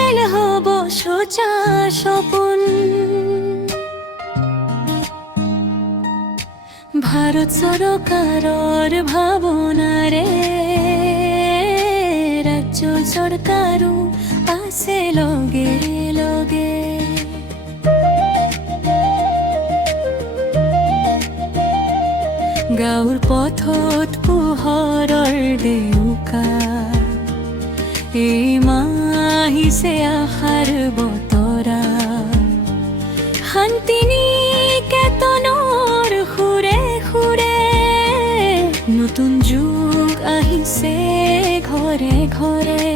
Rail হব সোজা স্বপন। ভারত সরকারর ভাবনারে রাজ্য সরকারও আছে লগে লগে। গাঁৱৰ পথত পোহৰৰ দেউকা, এই মাহিছে আশাৰ বতৰা। শান্তি নিকেতনৰ সুৰে সুৰে নতুন যুগ আহিছে ঘৰে ঘৰে।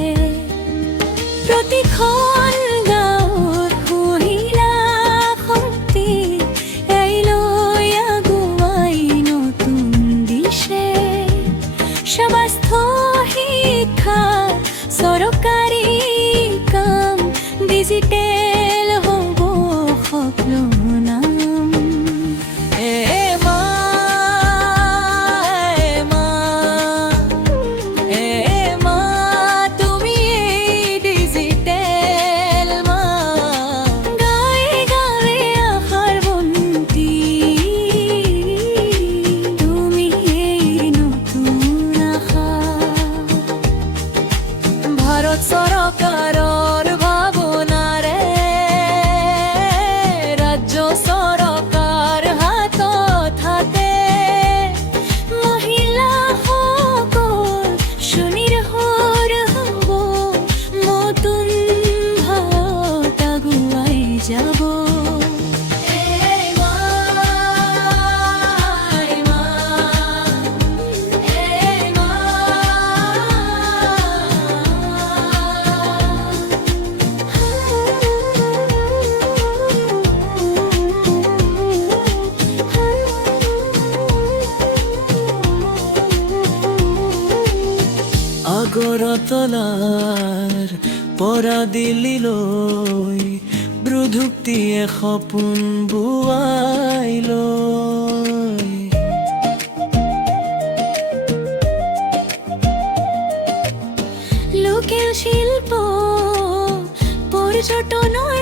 প্ৰতিখন গাঁৱত মহিলা শক্তি এই লৈ আগুৱাই নতুন দিছে। স্বাস্থ্য শিক্ষা চৰকাৰী কাম ডিজিটেল হ'ব সকলো নাম। ভারত সরকারর ভাবনারে রাজ্য সরকার হাতত হাতে। মহিলা সকল সুনিৰ্ভৰ হ'ব, নতুন ভাৰত আগুৱাই যাব। আগৰতলাৰ পৰা দিল্লীলৈ ব্ৰধুক্তিয়ে সপোন বোৱাই লৈ। লোকেল শিল্প পৰ্যটনৰ